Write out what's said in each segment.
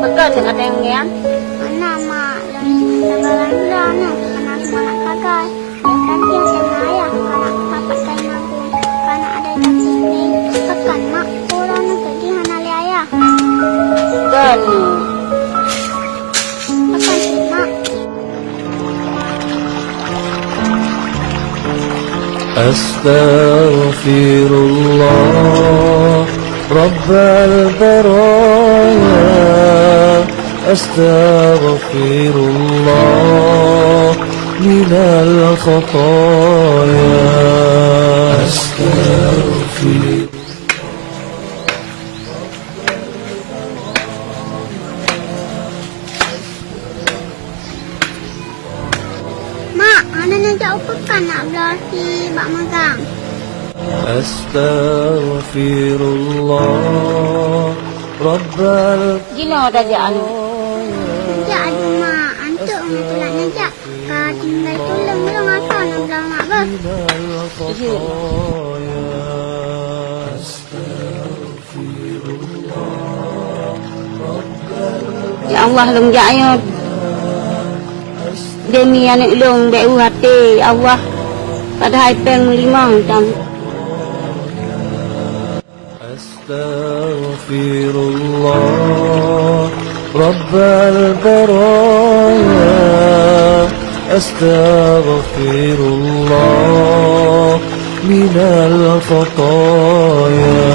pekan dengan tengen. Mana mak lebaran bulan karena semua nak pakai. Tadi yang kena ayah karena dapat kain aku karena ada daging ni. Pekan mak orang nak pergi hana le ayah. Kan. Pekan si mak. Astaghfirullah Rabbal baraya Astaghfirullah minal khataya Astaghfirullah. Mak, ana nak jauh pekan nak belah si bak magang. Astaghfirullah Rabbal Gila dah anu. Najak ada mak. Antuk nak tolak najak. Kau tinggal tolong belum apa nak belah mak ber. minal khataya Ya Allah long jaya. Demi anak long beu hati ya Allah. Pada peng limang jam. Astaghfirullah Rabbal baraya Astaghfirullah minal khataya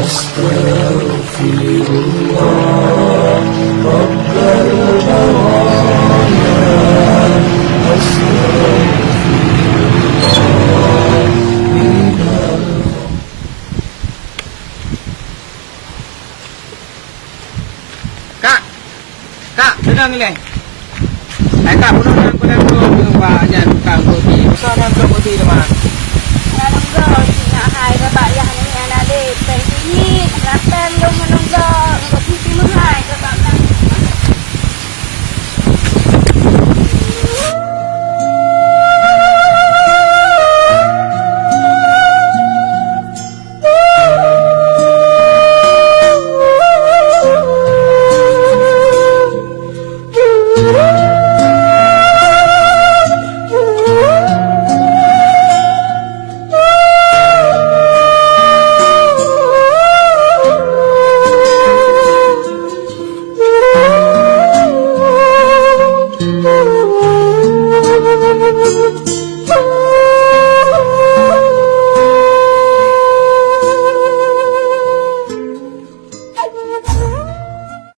Astaghfirullah Rabbal baraya Astaghfirullah minal. Kak, dengar ni leh. Kak, pulang tu Pak Jan.